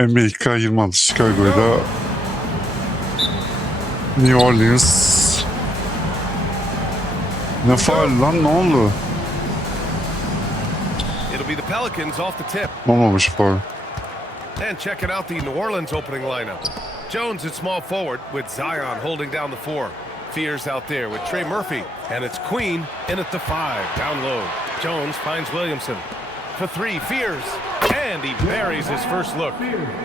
Amerika 26 Chicago'da New Orleans. Ne faul lan, ne oldu? It'll be the Pelicans off the tip. Olmamış faul. And checking out the New Orleans opening lineup. Jones at small forward with Zion holding down the 4. Fears out there with Trey Murphy. And it's Queen in at the 5, down low. Jones finds Williamson. For 3, Fears. And he buries his first look.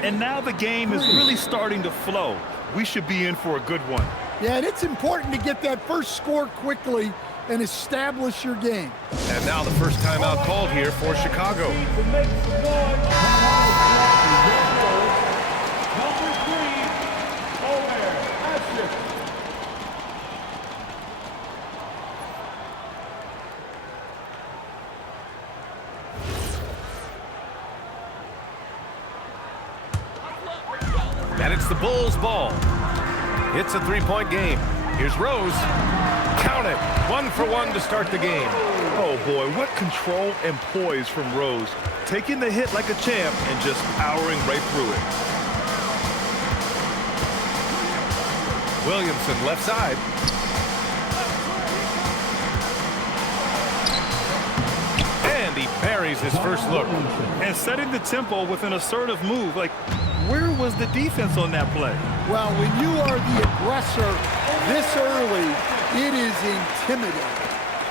And now the game is really starting to flow. We should be in for a good one. Yeah, and it's important to get that first score quickly and establish your game. And now the first timeout called here for Chicago. And it's the Bulls' ball. It's a 3-point game. Here's Rose. Count it. 1 for 1 to start the game. Oh boy, what control and poise from Rose. Taking the hit like a champ and just powering right through it. Williamson left side. And he buries his first look. And setting the tempo with an assertive move. Like, where was the defense on that play? Well, when you are the aggressor this early, it is intimidating.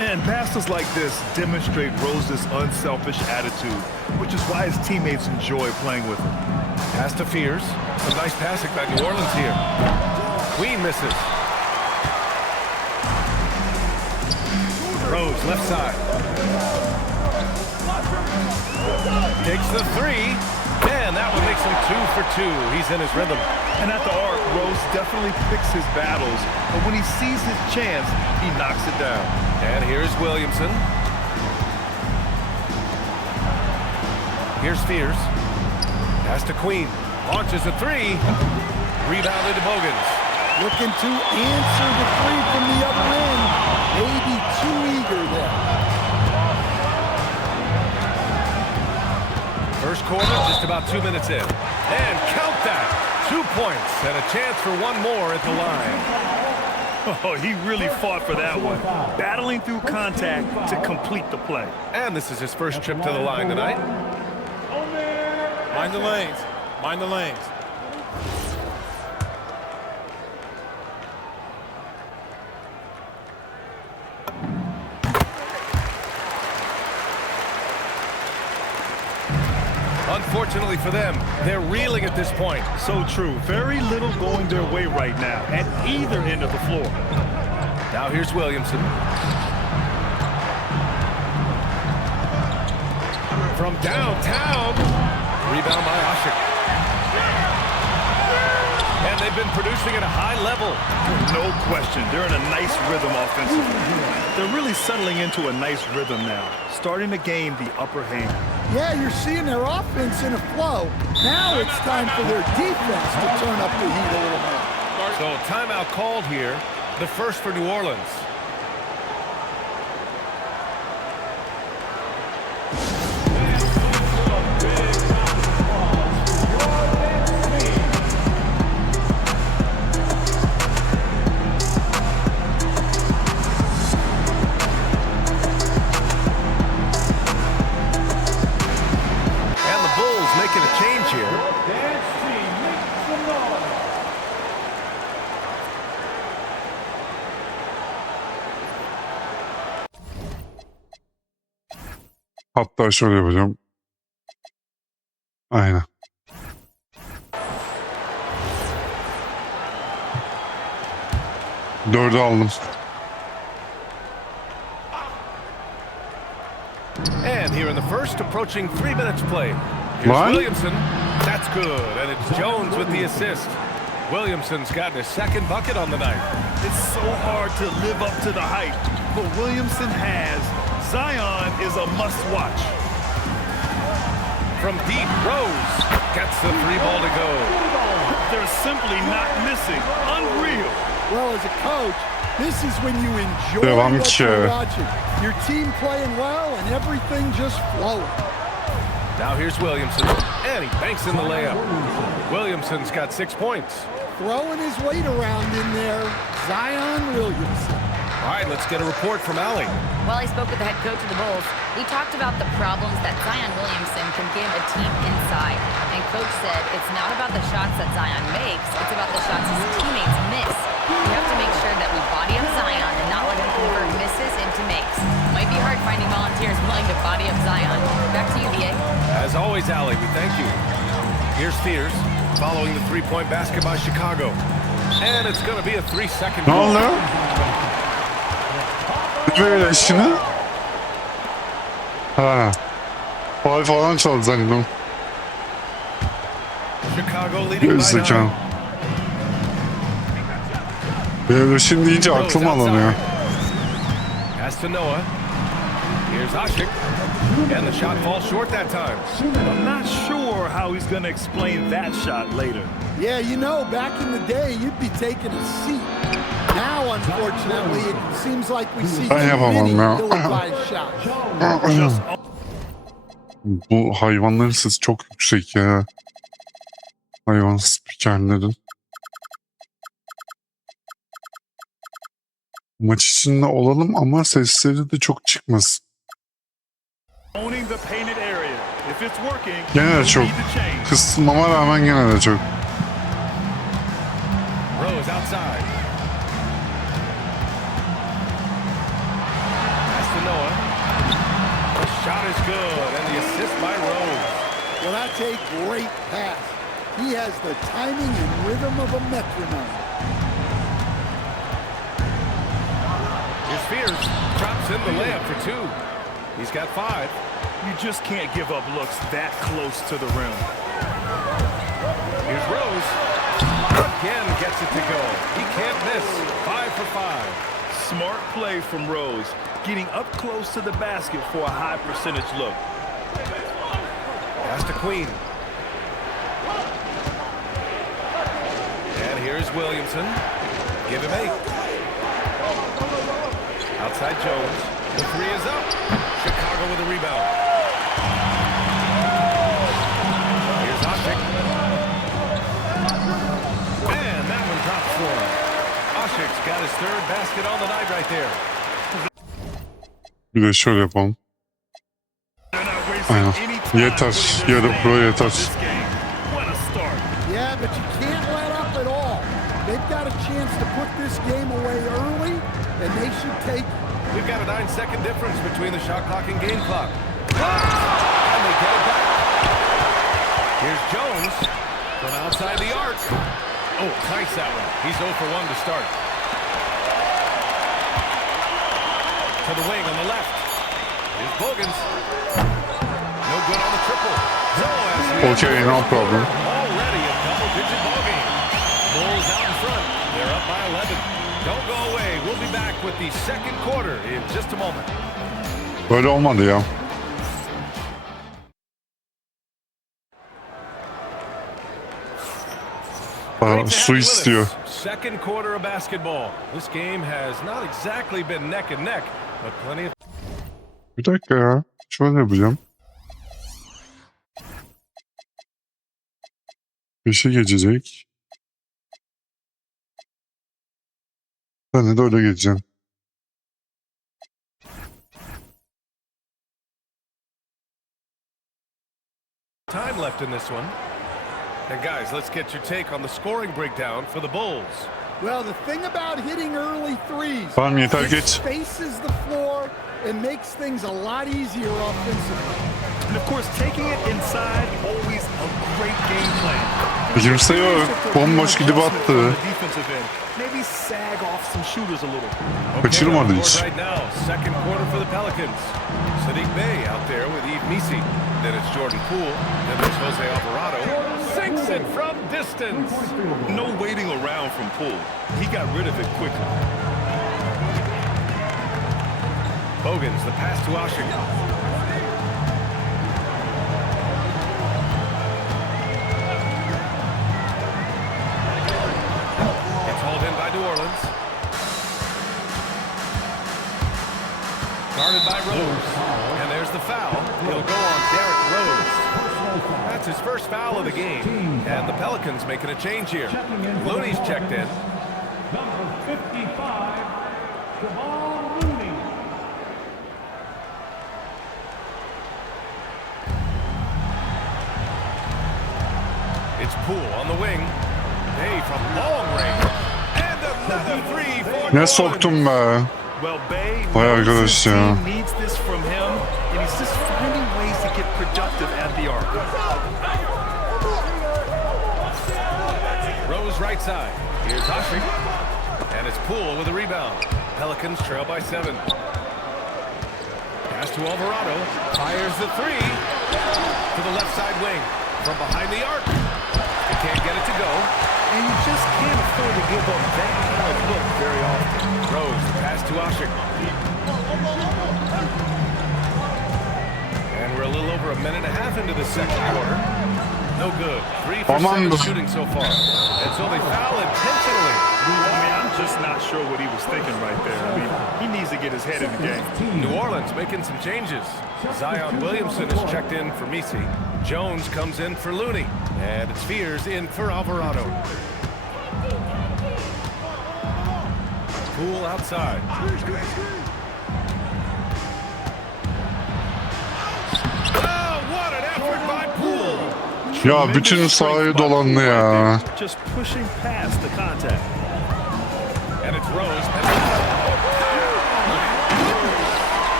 And passes like this demonstrate Rose's unselfish attitude, which is why his teammates enjoy playing with him. Pass to Fears. Some nice passing by New Orleans here. Queen misses. Rose left side. Takes the 3. And that one makes him 2 for 2. He's in his rhythm. And at the arc, Rose definitely picks his battles, but when he sees his chance, he knocks it down. And here's Williamson. Here's Fears. Pass to Queen. Launches a 3. Rebounded to Bogans. Looking to answer the 3 from the other end. Maybe too eager there. First quarter, just about 2 minutes in. And count that! 2 points and a chance for 1 more at the line. Oh, he really fought for that one. Battling through contact to complete the play. And this is his first trip to the line tonight. Mind the lanes. Mind the lanes. Unfortunately for them, they're reeling at this point. So true. Very little going their way right now at either end of the floor. Now here's Williamson. From downtown. Rebound by Oshik. And they've been producing at a high level. No question. They're in a nice rhythm offensively. They're really settling into a nice rhythm now, starting to gain the upper hand. Yeah, you're seeing their offense in a flow. Now it's time for their defense to turn up the heat a little bit. So timeout called here, the first for New Orleans. Hatta şöyle yapacağım. Aynen. Dördü aldım. And here in the first, approaching 3 minutes play. Here's Williamson. That's good. And it's Jones with the assist. Williamson's gotten his second bucket on the night. It's so hard to live up to the hype, but Williamson has. Zion is a must-watch. From deep, Rose gets the 3 ball to go. They're simply not missing. Unreal. Well, as a coach, this is when you enjoy what you're watching. Your team playing well and everything just flowing. Now here's Williamson, and he banks in the layup. Williamson's got 6 points. Throwing his weight around in there, Zion Williamson. All right, let's get a report from Allie. Well, I spoke with the head coach of the Bulls. We talked about the problems that Zion Williamson can give a team inside. And coach said it's not about the shots that Zion makes, it's about the shots his teammates miss. We have to make sure that we body up Zion and not let him convert misses into makes. Might be hard finding volunteers willing to body up Zion. Back to you, VA. As always, Allie, we thank you. Here's Fears, following the three-point basket by Chicago. And it's going to be a 3-second Ne call. oldu? Böyle işini. Ha. Faul falan çaldı zannediyorum. Chicago leading by 9. Gerizekalı. Böyle şimdi deyince aklım alınıyor. Pass to Noah. Here's Ashik. And the shot falls short that time. I'm not sure how he's going to explain that shot later. Yeah, you know, back in the day, you'd be taking a seat. Now, unfortunately, it seems like we see Ben yapamam many ya. ill-advised shots. Bu hayvanların sesi çok yüksek ya. Hayvan spikerlerin. Maç içinde olalım ama sesleri de çok çıkmasın. Owning the painted area. If it's working, Gene de çok. need to change. Kısılmama rağmen gene de çok. Rose outside. Pass to Noah. The shot is good, and the assist by Rose. Well, that's a great pass. He has the timing and rhythm of a metronome. Here's Fears. Drops in the layup for 2. He's got 5. You just can't give up looks that close to the rim. Here's Rose. Again gets it to go. He can't miss. 5 for 5. Smart play from Rose, getting up close to the basket for a high percentage look. Pass to Queen. And here's Williamson. Give him 8. Outside Jones. The 3 is up. Chicago with a rebound. Here's Ashik. And that one drops for him. Ashik's got his 3rd basket on the night right there. Bir de şöyle yapalım. Aynen. Yeter. Yarı pro yeter. What a start. Yeah, but you can't let up at all. They've got a chance to put this game away early, and they should take it. We've got a 9-second difference between the shot clock and game clock. And they get it back. Here's Jones from outside the arc. Oh, nice that one. He's 0 for 1 to start. To the wing on the left. Here's Bogans. No good on the triple. Okay, no problem. Already a double-digit ball game. Bulls out in front. They're up by 11. Don't go away. We'll be back with the second quarter in just a moment. Böyle olmadı ya. Su istiyor. Second quarter of basketball. This game has not exactly been neck and neck, but plenty of... Bir dakika ya. Şöyle yapacağım. 5'e geçecek. Ben de öyle geçeceğim. time left in this one. And guys, let's get your take on the scoring breakdown for the Bulls. Well, the thing about hitting early threes, Tamam yeter it geç. spaces the floor and makes things a lot easier offensively. And of course, taking it inside, always a great game plan. Kimse yok. Bomboş gidip attı. Maybe sag off some shooters a little. Kaçırmadı Okay, hiç. right now, second quarter for the Pelicans. Sadiq Bey out there with Yves Misi. Then it's Jordan Poole. Then there's Jose Alvarado. Sinks it from distance. No waiting around from Poole. He got rid of it quickly. Bogans, the pass to Washington. It's hauled in by New Orleans. Guarded by Rose. And there's the foul. It'll go on Derrick Rose. That's his first foul of the game, and the Pelicans making a change here. Looney's checked in. Number 55, Jamal Looney. It's Poole on the wing. Hey, from long range. And another three for Ne soktum be. Well, Bay Vay knows arkadaş his ya. team needs this from him, and he's just finding ways to get productive at the arc. Rose right side. Here's Hushing. And it's Poole with a rebound. Pelicans trail by 7. Pass to Alvarado. Fires the three. To the left side wing. From behind the arc. He can't get it to go. And you just can't afford to give up that kind of look very often. Rose, pass to Hushing. And we're a little over a minute and a half into the second quarter. No good. 3 for 7 shooting so far. And so they foul intentionally. I mean, I'm just not sure what he was thinking right there. I mean, he needs to get his head in the game. New Orleans making some changes. Zion Williamson is checked in for Misi. Jones comes in for Looney. And it's Fears in for Alvarado. Poole outside. Oh, what an effort by Poole! Ya bütün sahayı dolandı ya. Just pushing past the contact. And it's Rose.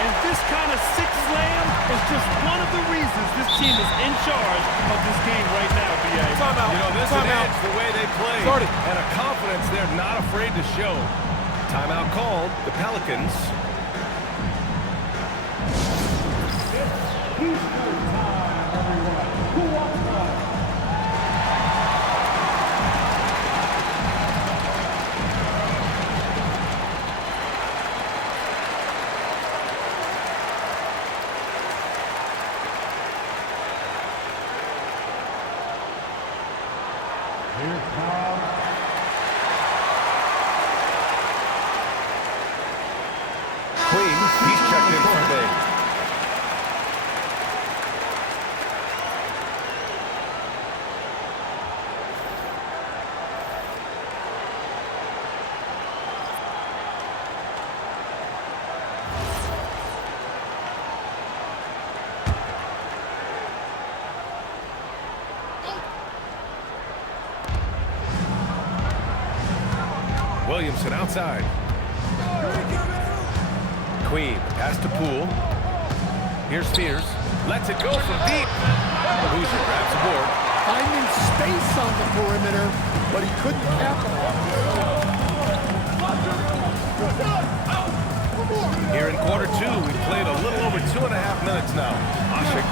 And this kind of six slam is just one of the reasons this team is in charge of this game right now, B.A. You know, this is the way they play. And a confidence they're not afraid to show. Timeout called. The Pelicans. Queen, he's checked in for Bay. Williamson outside. Queen, pass to Poole. Here's Fears. Lets it go from deep. Hoosier grabs the board. Finding space on the perimeter, but he couldn't capitalize. Here in quarter 2, we've played a little over 2.5 minutes now. Hushing.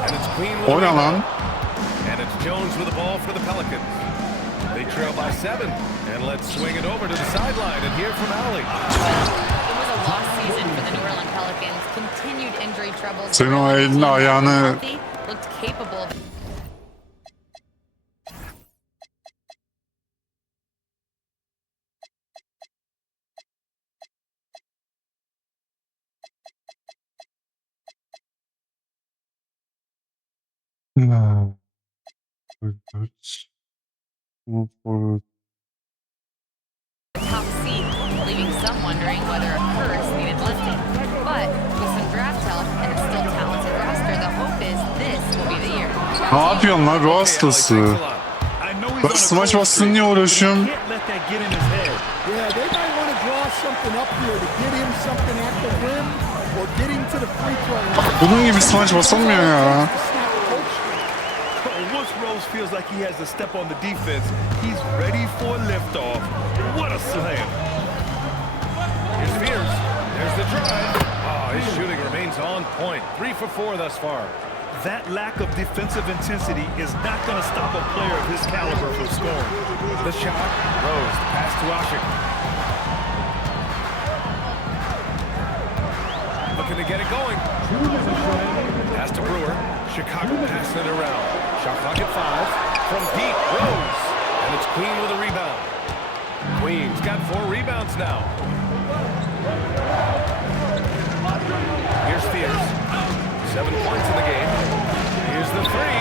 And it's Queen with the O ne lan? rebound. And it's Jones with the ball for the Pelicans. They trail by 7. And let's swing it over to the sideline and hear from Allie. It was a lost season for the New Orleans Pelicans. Continued injury troubles. Senin o elini ayağını Looked capable. Top seed, leaving some wondering whether a curse needed lifting. But with some draft help and a still talented roster, the hope is this will be the year. Ne yapıyorsun lan ruh hastası? I know he's Ben on a smaç cold bastın niye streak. uğraşıyorum? Can't let that get in his head. Yeah, they might want to draw something up here to get him something at the rim or get him to the free throw line. Bunun gibi smaç basamıyor ya. Once Rose feels like he has to step on the defense, he's ready for liftoff. What a slam. Here's Fears. There's the drive. Oh, his shooting remains on point. 3 for 4 thus far. That lack of defensive intensity is not going to stop a player of his caliber from scoring. The shot. Rose. The pass to Washington. Looking to get it going. Pass to Brewer. Chicago passing it around. Shot clock at 5. From deep. Rose. And it's Queen with a rebound. Queen's got 4 rebounds now. Here's Fears. 7 points in the game. Here's the three,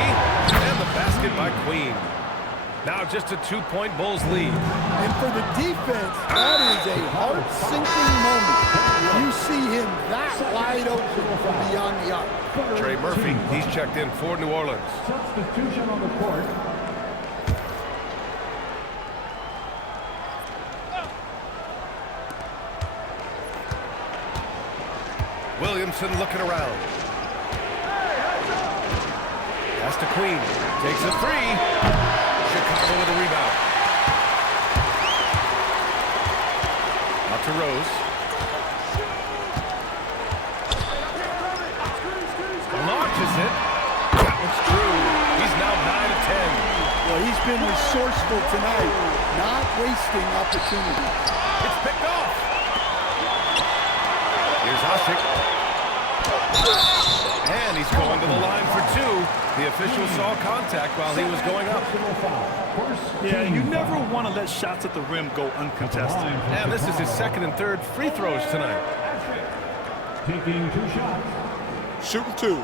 and the basket by Queen. Now just a 2-point Bulls lead. And for the defense, that is a heart-sinking moment. You see him that wide open from beyond the arc. Trey Murphy, he's checked in for New Orleans. Substitution on the court. Williamson looking around. Pass to Queen. Takes a three. Chicago with a rebound. Out to Rose. Launches it. It's true. He's now 9 of 10. Well, he's been resourceful tonight, not wasting opportunities. It's picked off. Here's Hasek. And he's going to the line for two. The official saw contact while he was going up. Yeah, you never want to let shots at the rim go uncontested. And this is his second and third free throws tonight. Taking 2 shots. Shooting two.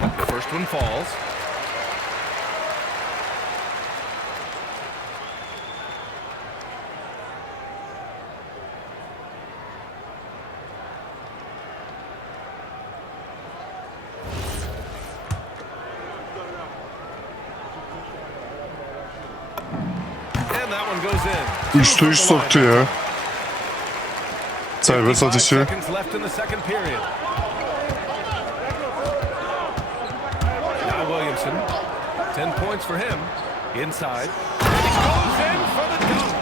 The first one falls. And that one goes in. 3'te 3 soktu ya. Serbest 55 atışı. seconds left in the second period. Now Williamson. 10 points for him. Inside. And he goes in for the dunk.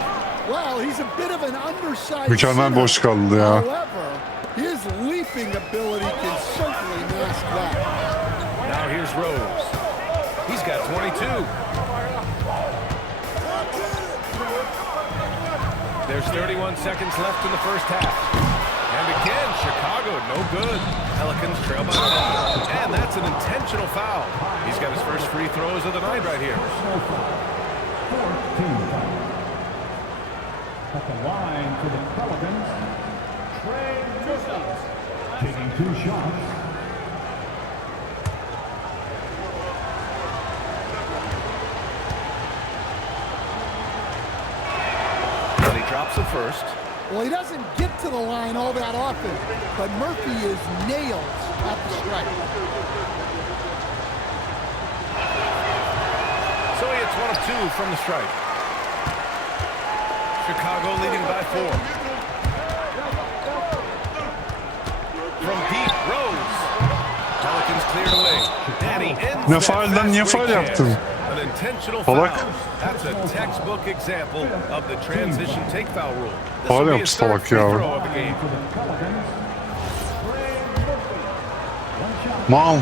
Well, he's a bit of an undersized Mükemmel center. boş kaldı ya. However, his leaping ability can certainly mask that. Now here's Rose. He's got 22. There's 31 seconds left in the first half. And again, Chicago, no good. Pelicans trail by 5. And that's an intentional foul. He's got his first free throws of the night right here. 14. At the line for the Pelicans, Trey Murphy. Taking 2 shots. And he drops it first. Well, he doesn't get to the line all that often, but Murphy is nails at the strike. So he hits 1 of 2 from the strike. Chicago leading by 4. From deep, Rose. Pelicans cleared away. And he ends Ne that faulden niye fast faul break yaptın? chance. An intentional foul. Salak. That's a textbook example of the transition take foul rule. This Faul will be yaptı his third salak free ya. throw of the game. For the Pelicans, Trey Murphy. 1 shot. Mal.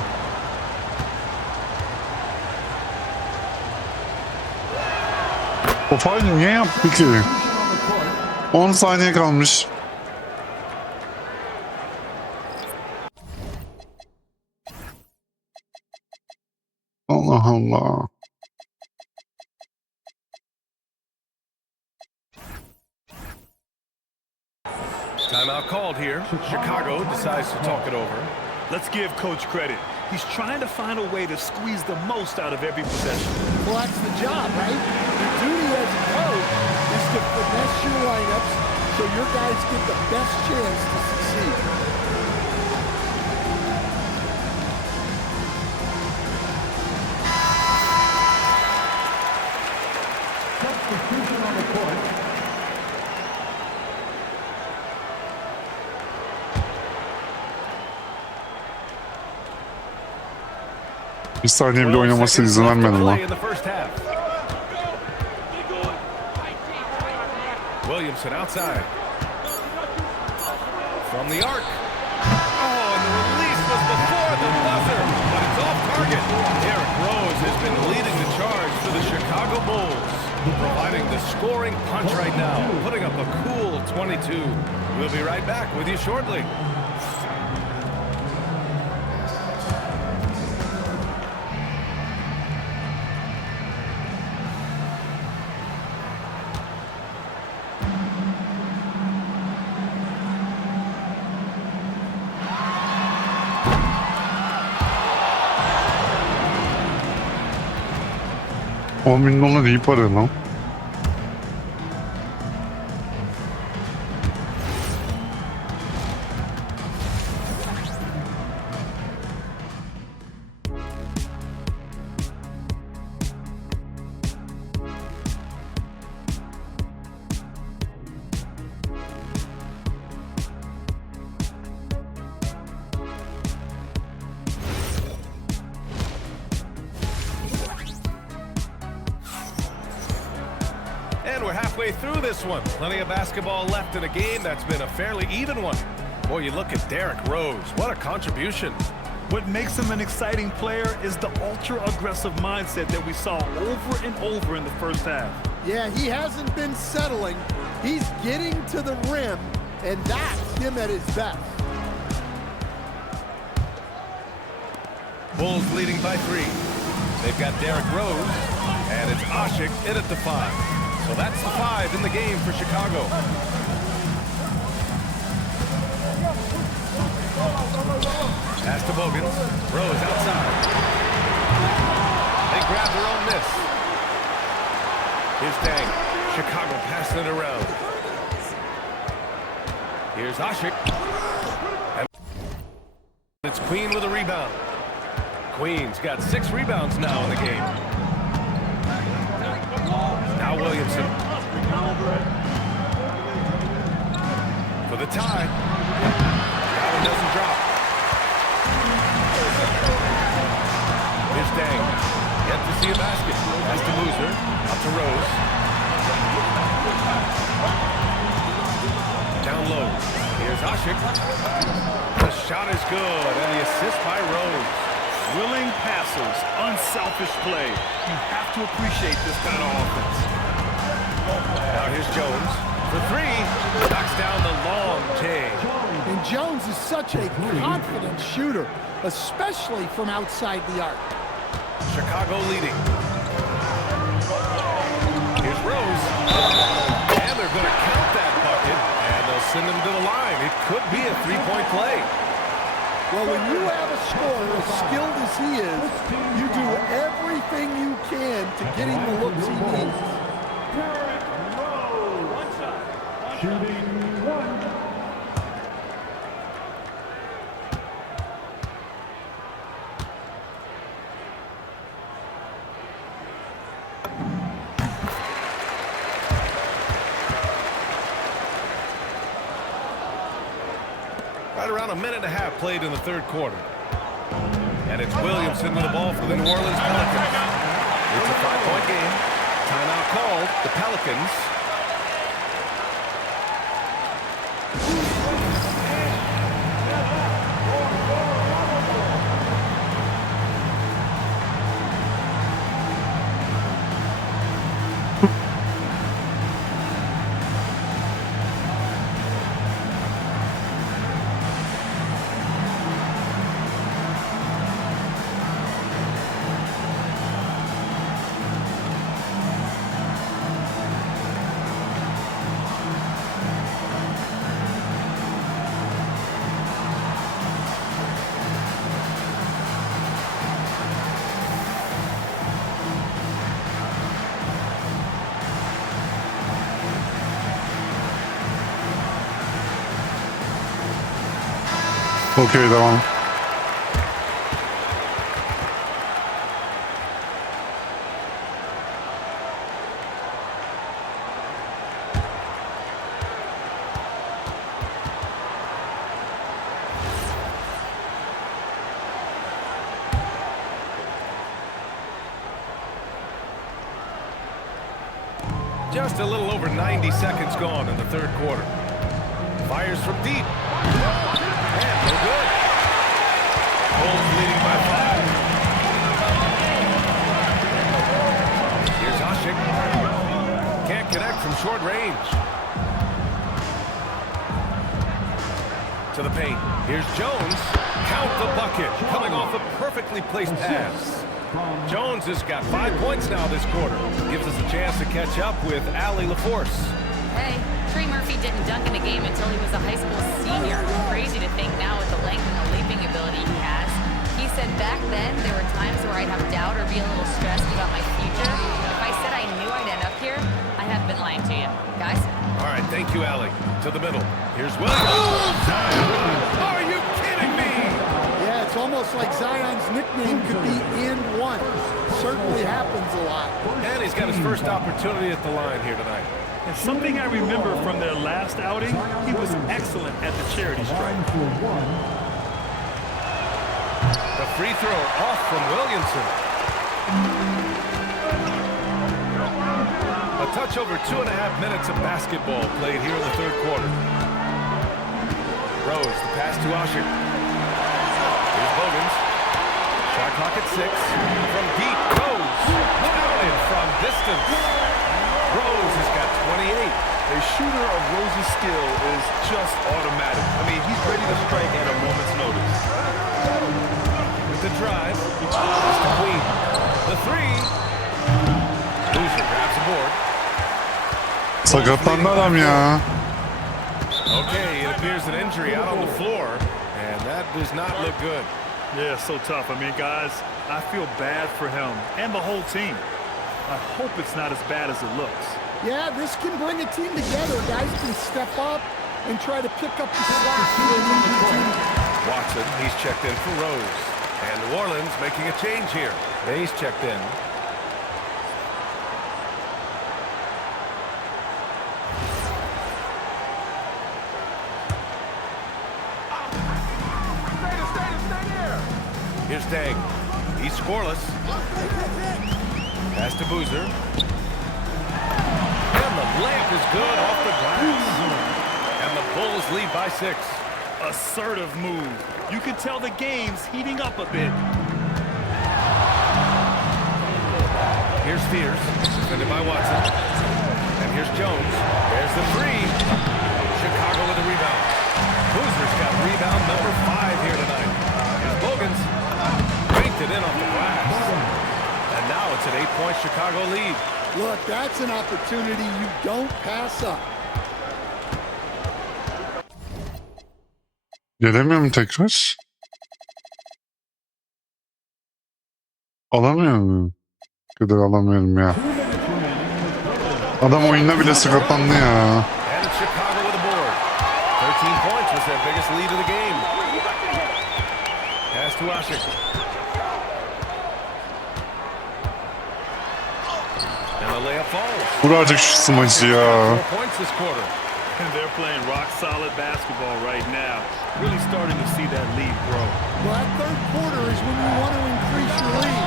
O faul niye yaptı ki? 10 saniye kalmış. Allah Allah. Timeout called here. Chicago decides to talk it over. Let's give Coach credit. He's trying to find a way to squeeze the most out of every possession. Well, that's the job, right? Your duty as a coach is to finesse your lineups so your guys get the best chance to succeed. Substitution on the court. Bir saniye bile 12 oynamasına seconds izin left to vermedim play lan. in the first half. Williamson outside. From the arc. Oh, and the release was before the buzzer, but it's off target. Derrick Rose has been leading the charge for the Chicago Bulls, providing the scoring punch right now, putting up a cool 22. We'll be right back with you shortly. $10.000 iyi para lan. And we're halfway through this one. Plenty of basketball left in a game that's been a fairly even one. Boy, you look at Derrick Rose. What a contribution. What makes him an exciting player is the ultra-aggressive mindset that we saw over and over in the first half. Yeah, he hasn't been settling. He's getting to the rim, and that's him at his best. Bulls leading by 3. They've got Derrick Rose, and it's Asik in at the 5. So that's the 5 in the game for Chicago. Pass to Bogans. Rose outside. They grab their own miss. Here's Dang. Chicago passing it around. Here's Asik. And it's Queen with a rebound. Queen's got 6 rebounds now in the game. Now Williamson. For the tie. That one doesn't drop. Here's Dang. Yet to see a basket. Pass to Loser. Up to Rose. Down low. Here's Asik. The shot is good. And the assist by Rose. Willing passers, unselfish play. You have to appreciate this kind of offense. Now here's Jones for 3. Knocks down the long take. And Jones is such a confident shooter, especially from outside the arc. Chicago leading. Here's Rose. And they're going to count that bucket. And they'll send him to the line. It could be a 3-point play. Well, when you have a scorer as skilled as he is, you do everything you can to get him the looks he needs. Shooting 1. Right around a minute and a half played in the third quarter. And it's Williamson with the ball for the New Orleans Pelicans. It's a 5-point game. Timeout called. The Pelicans. Okey, devam. Just a little over 90 seconds gone in the third quarter. Fires from deep. And no good. Bulls leading by 5. Here's Asik. Can't connect from short range. To the paint. Here's Jones. Count the bucket. Coming off a perfectly placed pass. Jones has got 5 points now this quarter. Gives us a chance to catch up with Allie LaForce. Hey, Trey Murphy didn't dunk in a game until he was a high school senior. Crazy to think now with the length and the leaping ability he has, He said back then there were times where I'd have doubt or be a little stressed about my future. If I said I knew I'd end up here, I have been lying to you. Guys? All right, thank you, Allie. To the middle. Here's Williams. Zion. Are you kidding me? Yeah, it's almost like Zion's nickname could be "and one." Certainly happens a lot. And he's got his first opportunity at the line here tonight. And something I remember from their last outing, he was excellent at the charity stripe. The free throw off from Williamson. A touch over 2.5 minutes of basketball played here in the third quarter. Rose, the pass to Osher. Here's Bogans. Shot clock at 6. From deep, goes. Counted from distance. Rose has got 28. A shooter of Rose's skill is just automatic. I mean, he's ready to strike at a moment's notice. With the drive, it's the Queen. The three. Loser grabs the board. Sakatlandı adam ya. Okay, it appears an injury out on the floor, and that does not look good. Yeah, so tough. I mean, guys, I feel bad for him and the whole team. I hope it's not as bad as it looks. Yeah, this can bring a team together. Guys can step up and try to pick up the slack for an injured team. Watson, he's checked in for Rose. And New Orleans making a change here. Bay's checked in. Here's Dang. He's scoreless. Pass to Boozer. And the layup is good off the glass. And the Bulls lead by 6. Assertive move. You can tell the game's heating up a bit. Here's Fears, defended by Watson. And here's Jones. There's the three. Chicago with the rebound. Boozer's got rebound number 5 here tonight. Here's Bogans. Banked it in off the glass. And now it's an 8-point Chicago lead. Look, that's an opportunity you don't pass up. Gelemiyor mu tekrar? Alamıyor mu? Kadar alamıyorum ya. Adam oyunda bile sakatlandı ya. And it's Chicago with the board. 13 points was their biggest lead of the game. Pass to Asher. And the layup falls. Vur artık şu smacı ya. 4 points this quarter. And they're playing rock-solid basketball right now. Really starting to see that lead grow. Well, that third quarter is when you want to increase your lead.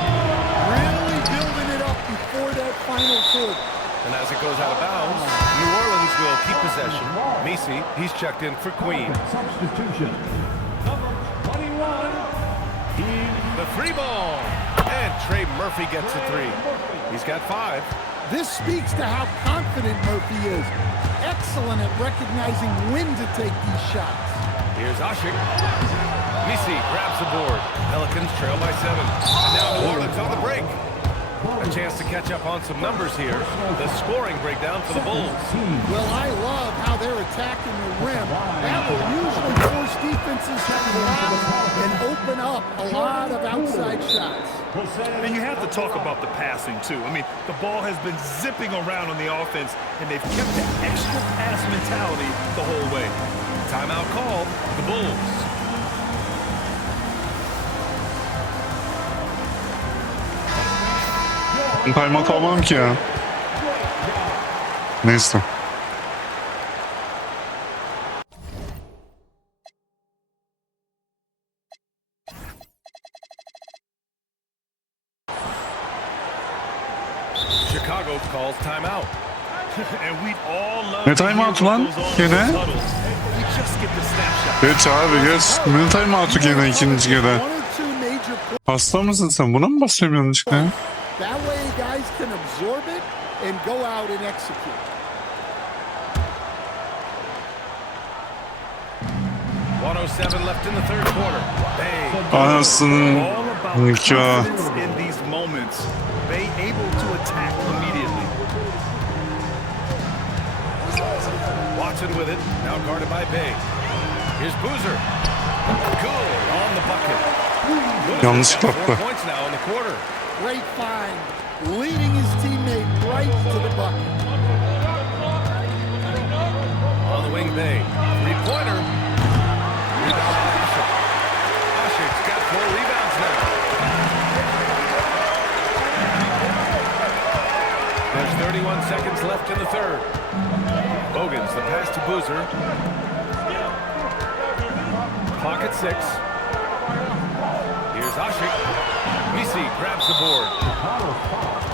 Really building it up before that final quarter. And as it goes out of bounds, New Orleans will keep possession. Messi, he's checked in for Queen. Substitution. Number 21. The three ball. And Trey Murphy gets a 3. He's got 5. This speaks to how confident Murphy is. Excellent at recognizing when to take these shots. Here's Ashik. Messi grabs the board. Pelicans trail by 7. And now New Orleans on the break. A chance to catch up on some numbers here. The scoring breakdown for the Bulls. Well, I love how they're attacking the rim. That will usually force defenses to collapse and open up a lot of outside shots. And you have to talk about the passing, too. I mean, the ball has been zipping around on the offense, and they've kept that extra pass mentality the whole way. Timeout called. The Bulls. Timeout almadım ki ya. Neyse. Chicago calls timeout. And we'd all love Ne to hear timeout what lan? goes on in Gene? those huddles. We just get the snapshot. Geç abi geç. Ne timeout'u gene ikinci kere. One or two major plays. Hasta mısın sen? Buna mı basıyorum yanlışlıkla ya? That way guys can absorb it and go out and execute. .107 left in the third quarter. Bang. Anasının All about nikahı. confidence in these moments. They able to attack immediately. Watson with it. Now guarded by Bay. Here's Boozer. Good on the bucket. Yanlış Got 4 attı. points now in the quarter. Great find, leading his teammate right to the bucket. On the wing bay. Three-pointer. Rebound by Ashik. Ashik's got 4 rebounds now. There's 31 seconds left in the third. Bogans, the pass to Boozer. Clock at 6. Here's Ashik. Misi grabs the board.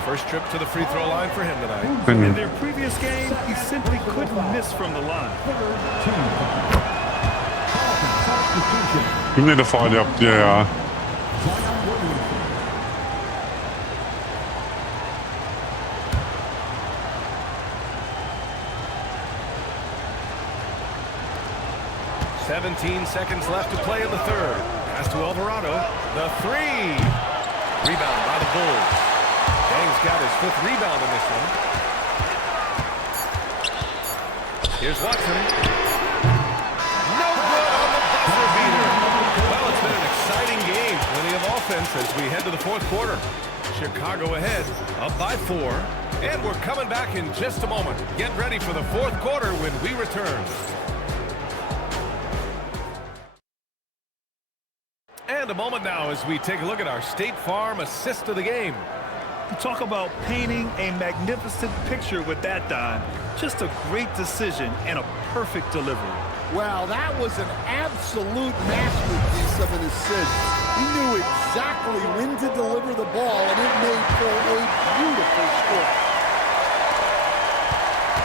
First trip to the free throw line for him tonight. In their previous game, he simply couldn't miss from the line. Yine de faul yaptı ya. "17 seconds left to play in the third. Pass to Alvarado. The three. Rebound by the Bulls. Gang's got his 5th rebound in this one. Here's Watson. No good on the buzzer beater. Well, it's been an exciting game. Plenty of offense as we head to the 4th quarter. Chicago ahead, up by 4. And we're coming back in just a moment. Get ready for the 4th quarter when we return. And a moment now as we take a look at our State Farm assist of the game. You talk about painting a magnificent picture with that dime. Just a great decision and a perfect delivery. Well, that was an absolute masterpiece of an assist. He knew exactly when to deliver the ball, and it made for a beautiful score.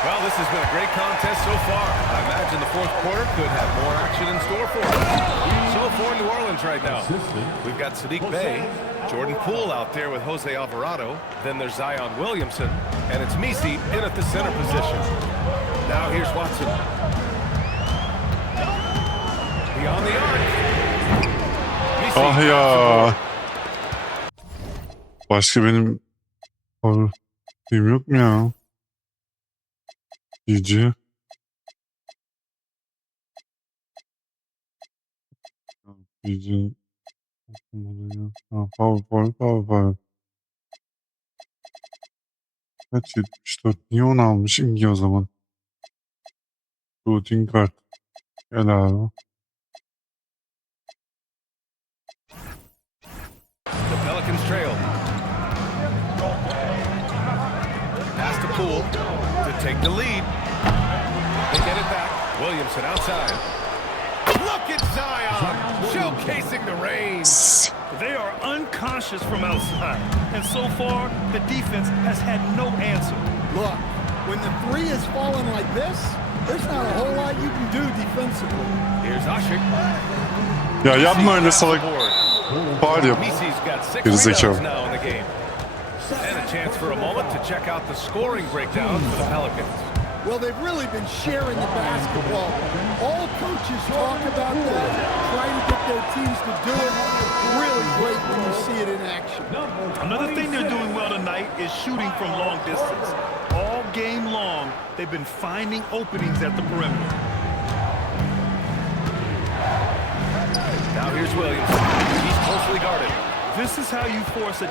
Well, this has been a great contest so far. I imagine the 4th quarter could have more action in store for us. So for New Orleans right now, we've got Sadiq Bey, Jordan Poole out there with Jose Alvarado. Then there's Zion Williamson, and it's Misi in at the center position. Now here's Watson. Beyond the arc. Misi. Ah ya. Başka benim şeyim yok mu ya? GG. GG. Power. Kaç 74? Niye onu almışım ki o zaman? Shooting guard. Gel abi. The Pelicans trail. Pass to Poole to take the lead. They get it back. Williamson outside. Look at Zion showcasing the range. They are unconscious from outside, and so far, the defense has had no answer. Look, when the three is falling like this, there's not a whole lot you can do defensively. Here's Ashik. Ya yapma öyle salak. Faul yap. Misi's got 6 Gerizekalı. rebounds now in the game. And a chance for a moment to check out the scoring breakdown for the Pelicans. Well, they've really been sharing the basketball. All coaches talk about that, trying to get their teams to do it. Really great when you see it in action. Another thing they're doing well tonight is shooting from long distance. All game long, they've been finding openings at the perimeter. Now here's Williamson. He's closely guarded. This is how you force a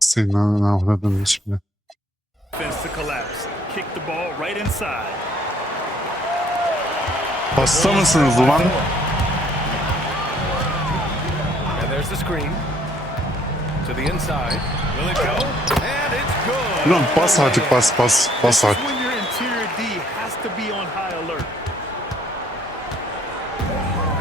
Senin avradın şimdi. defense to collapse. Kick the ball right inside. Hasta mısınız ulan? And there's the screen. To the inside. Will it go? And it's good. Ulan bas artık bas This is artık. when your interior D has to be on high alert.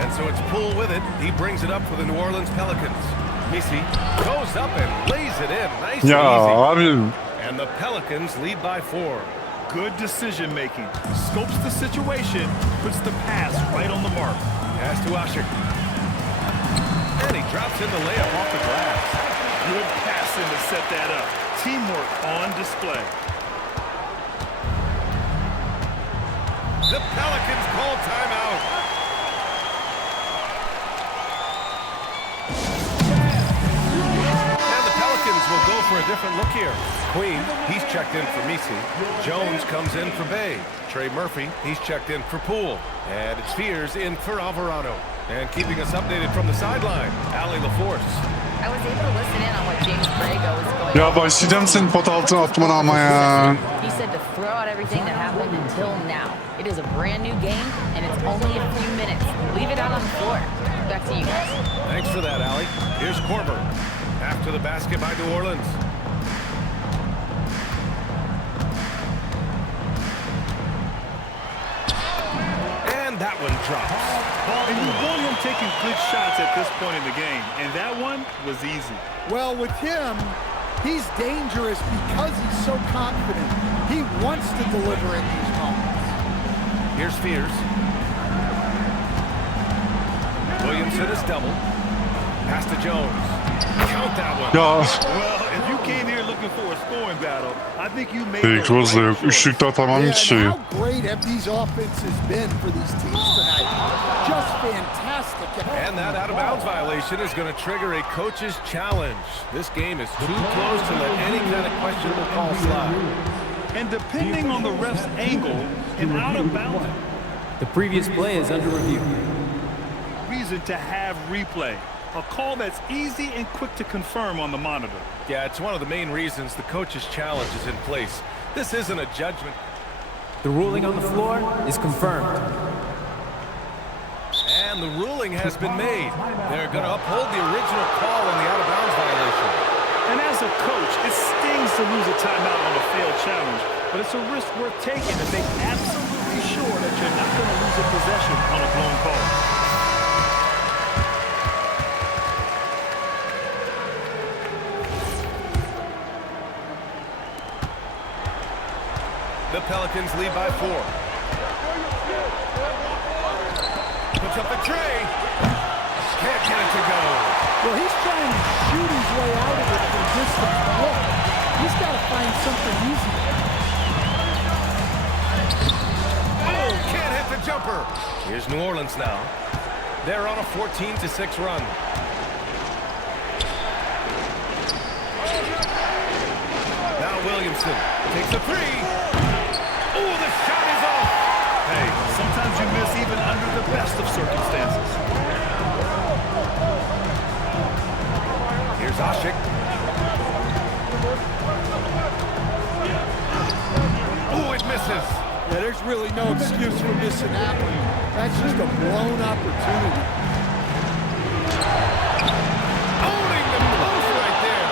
And so it's Poole with it. He brings it up for the New Orleans Pelicans. Misi goes up and lays it in. Nice Ya and easy. abi And the Pelicans lead by 4. Good decision making. Scopes the situation, puts the pass right on the mark. Pass to Ashik. And he drops in the layup off the glass. Good passing to set that up. Teamwork on display. The Pelicans call timeout. And the Pelicans will go for a different look here. Queen, he's checked in for Misi. Jones comes in for Bey. Trey Murphy, he's checked in for Poole. And it's Fears in for Alvarado. And keeping us updated from the sideline, Allie LaForce. I was able to listen in on what James Borrego was going Ya başlayacağım senin pot altına atmana ama ya. He said to throw out everything that happened until now. It is a brand new game, and it's only a few minutes. Leave it out on the floor. Back to you guys. Thanks for that, Allie. Here's Korver. After the basket by New Orleans. And that one drops. And you want him taking good shots at this point in the game, and that one was easy. Well, with him, he's dangerous because he's so confident. He wants to deliver in these moments. Here's Fears. Williamson is double. Pass to Jones. Count that one. Ya Well, if you came here looking for a scoring battle, I think you made the Beykoz da right yok. choice. Üçlükte atamam Yeah, ki şeyi. and how great have these offenses been for these teams tonight? Just fantastic. And that out-of-bounds violation is going to trigger a coach's challenge. This game is too close to let any kind of questionable call slide. And depending on the ref's angle, an out of bounds The previous play is under review. reason to have replay. A call that's easy and quick to confirm on the monitor. Yeah, it's one of the main reasons the coach's challenge is in place. This isn't a judgment. The ruling on the floor is confirmed. And the ruling has been made. They're going to uphold the original call on the out-of-bounds violation. And as a coach, it stings to lose a timeout on a failed challenge, but it's a risk worth taking to make absolutely sure that you're not going to lose a possession on a blown call. The Pelicans lead by 4. Puts up the tray. Can't get it to go. Well, he's trying to shoot his way out of it from distance. Look, he's got to find something easy. Oh, can't hit the jumper. Here's New Orleans now. They're on a 14-6 run. Now Williamson takes a 3. Oh, the shot is off. Hey, sometimes you miss even under the best of circumstances. Here's Ashik. Oh, it misses. Yeah, there's really no excuse for missing that one. That's just a blown opportunity. Owning the post right there.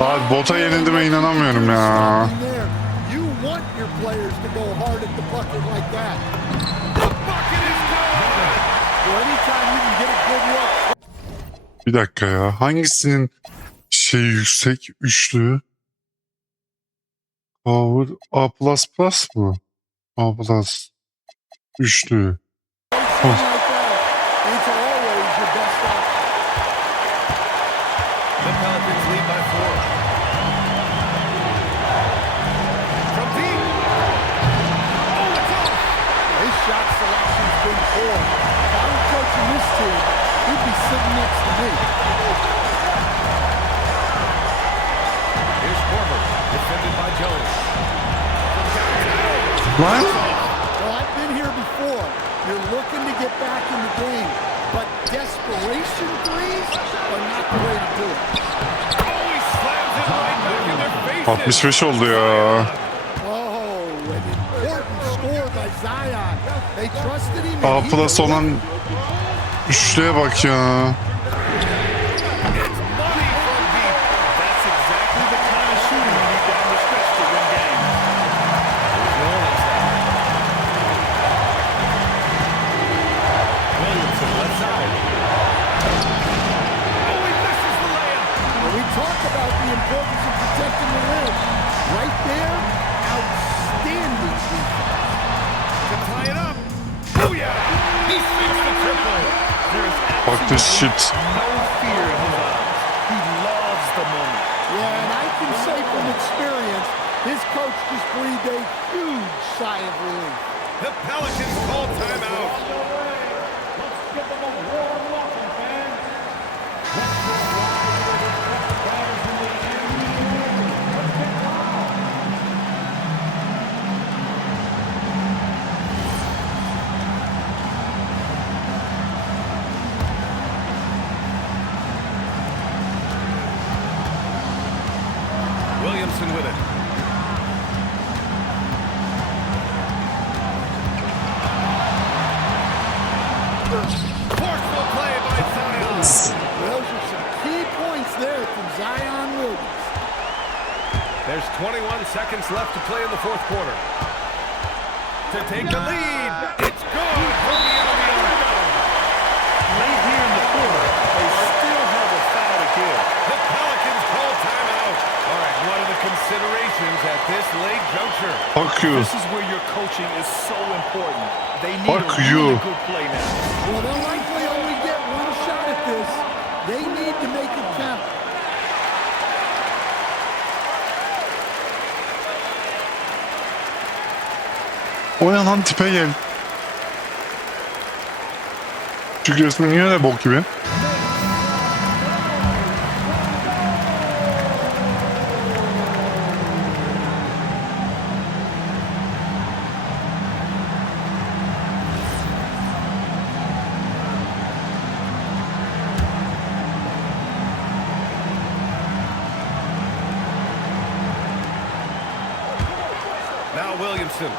Well, Abi bota yenildiğime inanamıyorum ya. You want your players to go hard at the bucket like that. The bucket is good. Well, anytime you can get a good look. Bir dakika ya. Hangisinin yüksek üçlü? Power A++ mı? A+. Üçlü. Something like that. It's always your best option. The Pelicans lead by 4. From deep. Oh, it's off. His shot selection's been poor. If I were coaching this team, he'd be sitting next to me. Here's Korver, defended by Jones. Lan? Well, I've been here before. You're looking to get back in the game, but desperation threes are not the way to do it. Oh, he slams it right back in their faces. 65 oldu ya. Oh, an important score by Zion. They trusted him. and he A+ olan üçlüye bak ya. It's money from deep. That's exactly the kind of shooting you need down the stretch to win games. New Orleans now. Williamson, left side. Oh, he misses the layup. When we talk about the importance of protecting the rim, right there, outstanding defense. To tie it up. Oh, yeah. He sinks the triple. There's Bak the shit. no fear in his eyes. He loves the moment. Yeah, and I can say from experience, his coach just breathed a huge sigh of relief. The Pelicans call timeout. Forceful play by Zion. Those are some key points there from Zion Williams. There's 21 seconds left to play in the fourth quarter. To take the lead, it's good from beyond the arc. Late here in the quarter, they still have a foul to give. The Pelicans call timeout. All right, what are the considerations at this late juncture? Fuck you. This is where your coaching is so important. They need Fuck a really you. good play now. Well, they'll likely only get one shot at this. They need to make it count. Oynanan tipe gel. Şu göğsün niye öyle bok gibi? Now Williamson.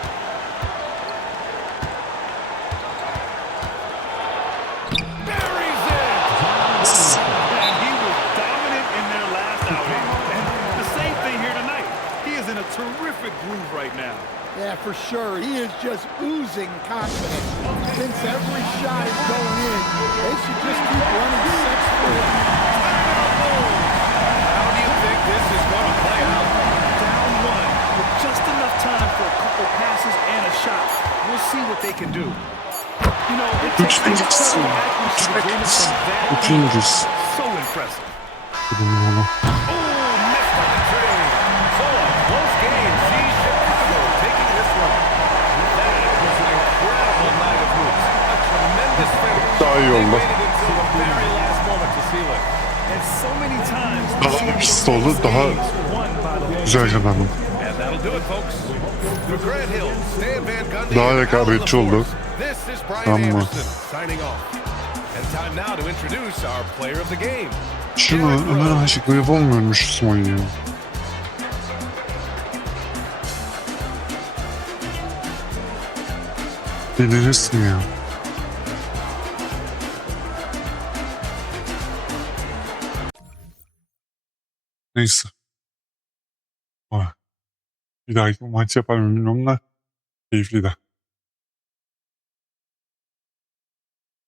Buries it. And he was dominant in their last outing. And the same thing here tonight. He is in a terrific groove right now. Yeah, for sure. He is just oozing confidence. Thinks every shot is going in. They should just keep running sets for him. How do you think this is going to play out? Down one with just enough time for a couple passes and a shot. We'll see what they can do. You know, it takes Üçüncüsü. incredible accuracy to bring it from that Üçüncüsü. so impressive. Bunu onu. Oh, missed on the trade. So a close game sees Chicago taking this one. That was an incredible night of hoops. A tremendous finish. Daha iyi They oldu. waited until the very last moment to seal it. And so many times Daha pist oldu, daha won by the güzel kazandım. And that'll do it, folks. For Grant Hill, Stan Van Gundy, Daha and rekabetçi Alan oldu. LaForce, this is Brian Tamam. Anderson signing off. And time now to introduce our player of the game. Şunu Ömer Aşık'la yapamıyormuş Osman ya. Delirirsin ya. Neyse. Vay. Bir dahaki maç yapar mı bilmiyorum da keyifli de.